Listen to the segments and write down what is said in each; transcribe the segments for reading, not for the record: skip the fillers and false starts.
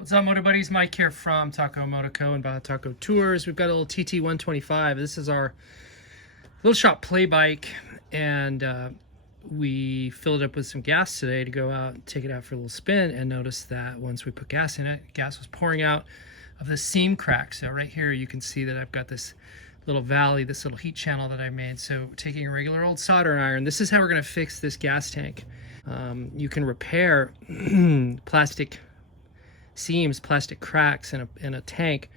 What's up, Moto Buddies? Mike here from Taco Moto Co. and Baja Taco Tours. We've got a little TT125. This is our little shop play bike, and we filled it up with some gas today to go out and take it out for a little spin, and noticed that once we put gas in it, gas was pouring out of the seam crack. So right here you can see that I've got this little valley, this little heat channel that I made. So taking a regular old soldering iron, this is how we're going to fix this gas tank. You can repair plastic seams, plastic cracks in a tank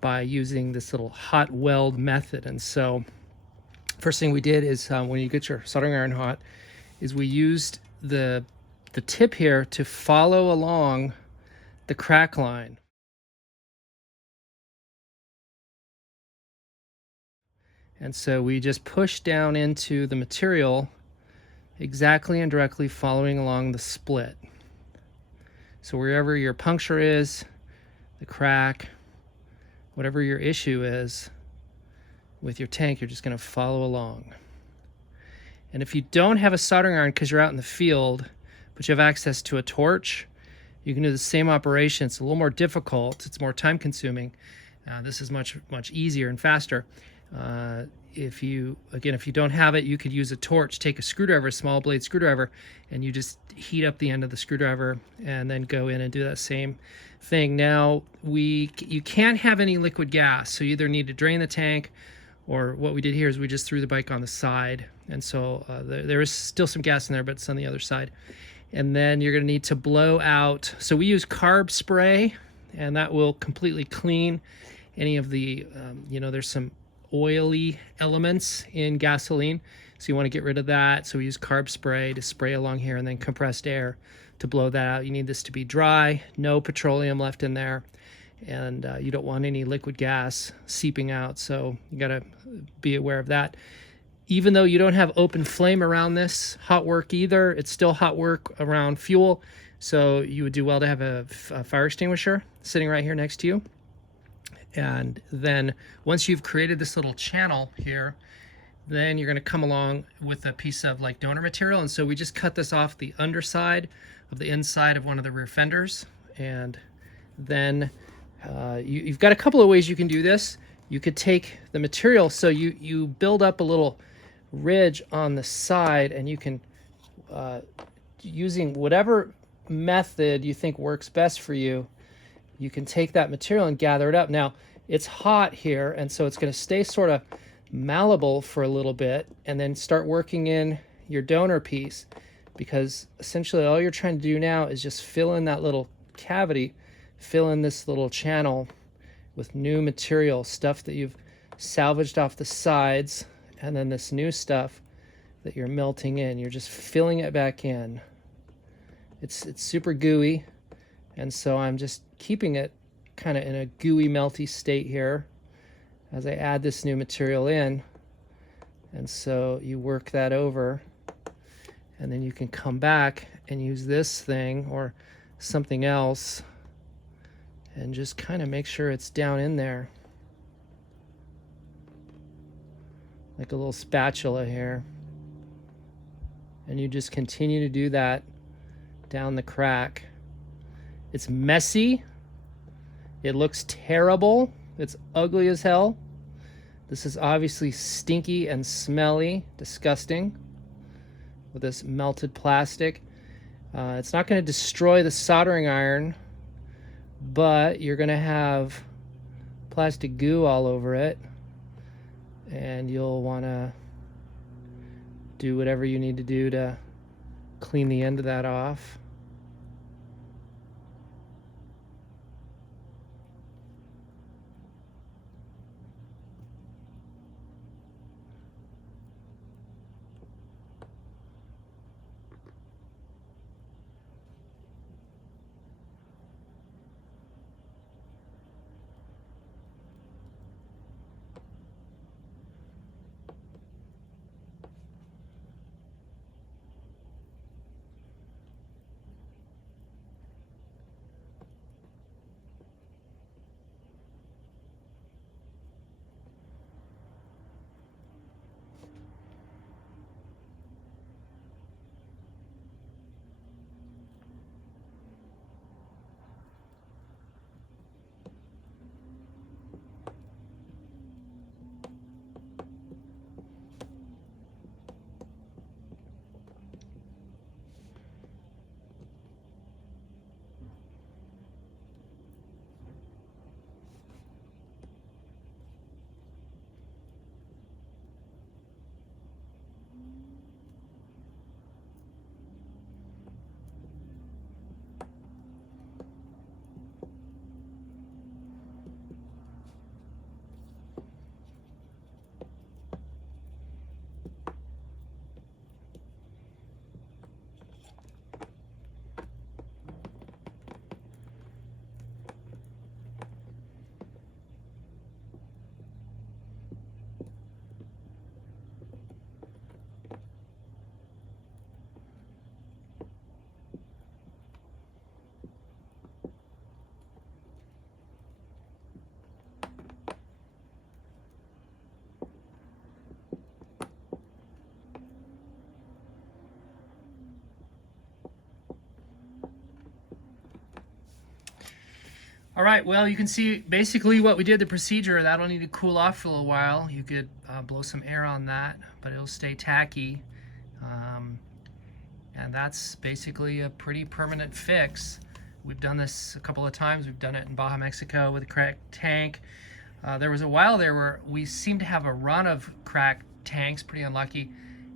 by using this little hot weld method. And so first thing we did is when you get your soldering iron hot is we used the tip here to follow along the crack line. And so we just push down into the material exactly and directly following along the split. So wherever your puncture is, the crack, whatever your issue is with your tank, you're just going to follow along. And if you don't have a soldering iron because you're out in the field, but you have access to a torch, you can do the same operation. It's a little more difficult. It's more time consuming. This is much easier and faster. If you don't have it, you could use a torch, take a screwdriver, a small blade screwdriver, and you just heat up the end of the screwdriver and then go in and do that same thing. Now, you can't have any liquid gas, so you either need to drain the tank, or what we did here is we just threw the bike on the side. And so there is still some gas in there, but it's on the other side. And then you're gonna need to blow out. So we use carb spray, and that will completely clean any of the, there's some oily elements in gasoline, so you want to get rid of that. So we use carb spray to spray along here, and then compressed air to blow that out. You need this to be dry, no petroleum left in there, and you don't want any liquid gas seeping out, so you got to be aware of that. Even though you don't have open flame around this hot work either, it's still hot work around fuel, so you would do well to have a fire extinguisher sitting right here next to you. And then once you've created this little channel here, then you're going to come along with a piece of like donor material. And so we just cut this off the underside of the inside of one of the rear fenders. And then you've got a couple of ways you can do this. You could take the material, so you build up a little ridge on the side, and you can, using whatever method you think works best for you, you can take that material and gather it up. Now, it's hot here, and so it's going to stay sort of malleable for a little bit, and then start working in your donor piece, because essentially all you're trying to do now is just fill in that little cavity, fill in this little channel with new material, stuff that you've salvaged off the sides, and then this new stuff that you're melting in. You're just filling it back in. It's super gooey. And so I'm just keeping it kind of in a gooey, melty state here as I add this new material in. And so you work that over, and then you can come back and use this thing or something else and just kind of make sure it's down in there. Like a little spatula here. And you just continue to do that down the crack. It's messy. It looks terrible. It's ugly as hell. This is obviously stinky and smelly, disgusting, with this melted plastic. It's not going to destroy the soldering iron, but you're going to have plastic goo all over it, and you'll want to do whatever you need to do to clean the end of that off. All right, well, you can see basically what we did, the procedure. That'll need to cool off for a little while. You could blow some air on that, but it'll stay tacky. And that's basically a pretty permanent fix. We've done this a couple of times. We've done it in Baja, Mexico with a cracked tank. There was a while there where we seemed to have a run of cracked tanks, pretty unlucky,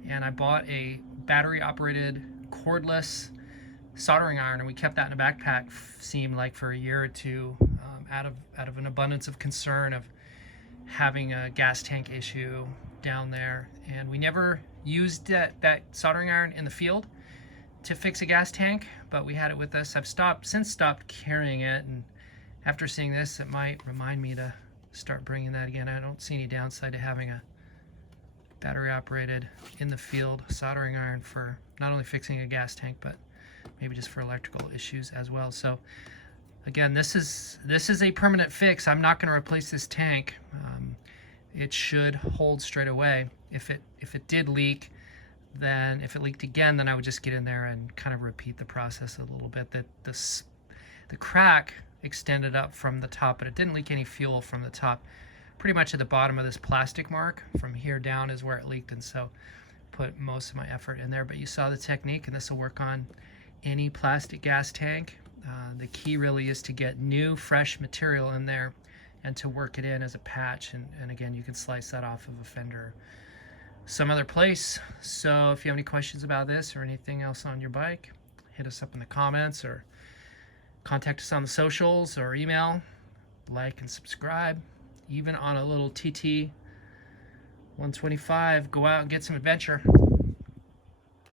and I bought a battery-operated cordless soldering iron, and we kept that in a backpack, seemed like for a year or two, out of an abundance of concern of having a gas tank issue down there. And we never used that soldering iron in the field to fix a gas tank, but we had it with us. I've since stopped carrying it, and after seeing this, it might remind me to start bringing that again. I don't see any downside to having a battery operated in the field soldering iron for not only fixing a gas tank, but maybe just for electrical issues as well. So again, this is a permanent fix. I'm not going to replace this tank. It should hold straight away. If it did leak, then if it leaked again, then I would just get in there and kind of repeat the process a little bit. That the crack extended up from the top, but it didn't leak any fuel from the top. Pretty much at the bottom of this plastic mark, from here down is where it leaked, and so put most of my effort in there. But you saw the technique, and this will work on any plastic gas tank. The key really is to get new, fresh material in there and to work it in as a patch. And again, you can slice that off of a fender some other place. So if you have any questions about this or anything else on your bike, hit us up in the comments or contact us on the socials or email. Like and subscribe. Even on a little TT 125, go out and get some adventure.